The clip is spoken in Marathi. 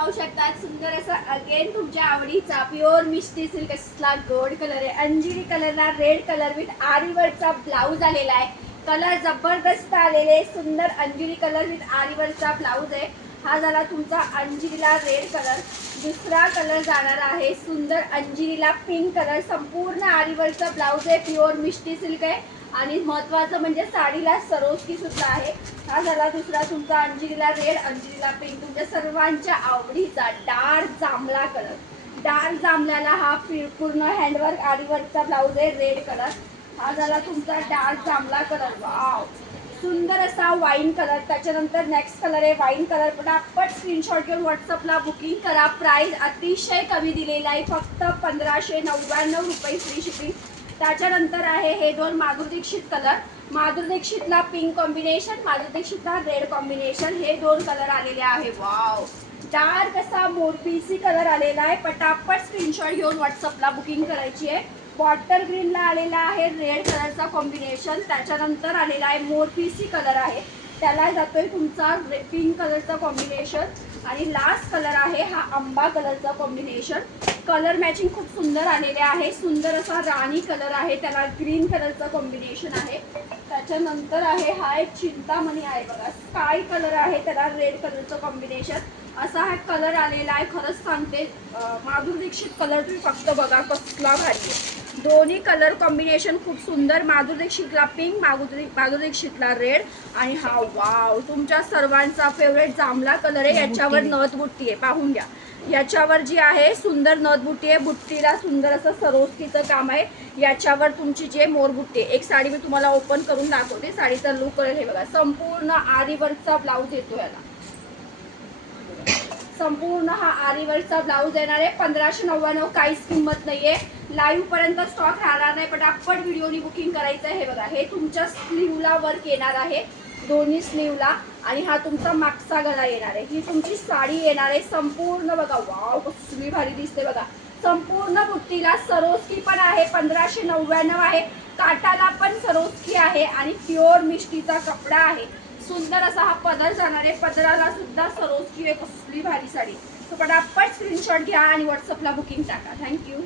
पाहू शकता सुंदर असा अगेन तुमच्या आवडीचा प्युअर मिष्टी सिल्क असला गोल्ड कलर आहे. अंजिरी कलरला रेड कलर विथ आरी वर्कचा ब्लाऊज आलेला आहे. कलर जबरदस्त आलेले सुंदर अंजिरी कलर विथ आरी वर्कचा ब्लाऊज आहे. हा झाला तुमचा अंजिरीला रेड कलर. दुसरा कलर जाणार आहे सुंदर अंजिरीला पिंक कलर. संपूर्ण आरी वर्कचा ब्लाऊज आहे. प्युअर मिष्टी सिल्क आहे आणि महत्त्वाचं म्हणजे साडीला सरोस्की सुद्धा आहे. हा झाला दुसरा तुमचा अंजिरीला रेड अंजिरीला पिंक. तुमच्या सर्वांच्या आवडीचा डार्क जांभळा कलर. डार्क जांभळ्याला हा पूर्ण हँडवर्क आरी वर्कचा ब्लाऊज आहे रेड कलर. हा झाला तुमचा डार्क जांभळा कलर. वाव सुंदर असा वाईन कलर. त्याच्यानंतर नेक्स्ट कलर आहे वाईन कलर. पटापट स्क्रीनशॉट घेऊन व्हॉट्सअपला बुकिंग करा. प्राइस अतिशय कमी दिलेला आहे फक्त 1599 रुपये फ्री शिपिंग. त्याच्यानंतर आहे हे दोन माधुरी दीक्षित कलर. माधुरी दीक्षितला पिंक कॉम्बिनेशन माधुरी दीक्षितला रेड कॉम्बिनेशन हे दोन कलर आलेले आहे. वाव डार्क असा मोरपीसी कलर आलेला आहे. पटापट स्क्रीनशॉट घेऊन व्हॉट्सअपला बुकिंग करायची आहे. बॉटल ग्रीनला आलेला आहे रेड कलरचा कॉम्बिनेशन. त्याच्यानंतर आलेला आहे मोरपीसी कलर आहे त्याला जातोय तुमचा पिंक कलरचा कॉम्बिनेशन. आणि लास्ट कलर आहे हा आंबा कलरचा कॉम्बिनेशन. कलर मॅचिंग खूप सुंदर आलेले आहे. सुंदर असा राणी कलर आहे त्याला ग्रीन कलरचा कॉम्बिनेशन आहे. त्याच्यानंतर आहे हा एक चिंतामणी आहे बघा स्काय कलर आहे त्याला रेड कलरचं कॉम्बिनेशन. असा हा कलर आलेला आहे. खरंच सांगते माधुरी दीक्षित कलर तुम्ही फक्त बघा कसला भारी आहे. दोन्ही कलर कॉम्बिनेशन खूप सुंदर. माधुरी दीक्षितला पिंक माधुरी दीक्षितला रेड. आणि हा वाव तुमच्या सर्वांचा फेवरेट जांभळा कलर आहे. याच्यावर नथ बुट्टी आहे पाहून घ्या. याच्यावर जी आहे सुंदर नथ बुट्टी आहे. बुट्टीला सुंदर असं सरोस्कीचं काम आहे. याच्यावर तुमची जे मोरबुट्टी आहे. एक साडी मी तुम्हाला ओपन करून दाखवते. साडीचा लुक करेल हे बघा. संपूर्ण आरी वर्कचा ब्लाऊज येतो याला. संपूर्ण हा आरी वर्कचा ब्लाऊज येणार आहे. 1599 काहीच किंमत नाहीये. लाईव्ह पर्यंत स्टॉक राहणार नाही. पटापट व्हिडिओनी बुकिंग करायचं आहे. हे बघा हे तुमच्या स्लीवला वर्क येणार आहे दोन्ही स्लीवला. आणि हा तुमचा मागचा गळा येणार आहे. ही तुमची साडी येणार आहे संपूर्ण बघा. वाव कसली भारी दिसते बघा. संपूर्ण बुट्टीला सरोस्की पण आहे. 1599 आहे. काटाला पण सरोस्की आहे आणि प्युअर मिष्टीचा कपडा आहे. सुंदर असा हा पदर जाणार आहे. पदराला सुद्धा सरोस्की आहे. कसली भारी साडी. तो पटापट स्क्रीनशॉट घ्या आणि व्हॉट्सअपला बुकिंग टाका. थँक्यू.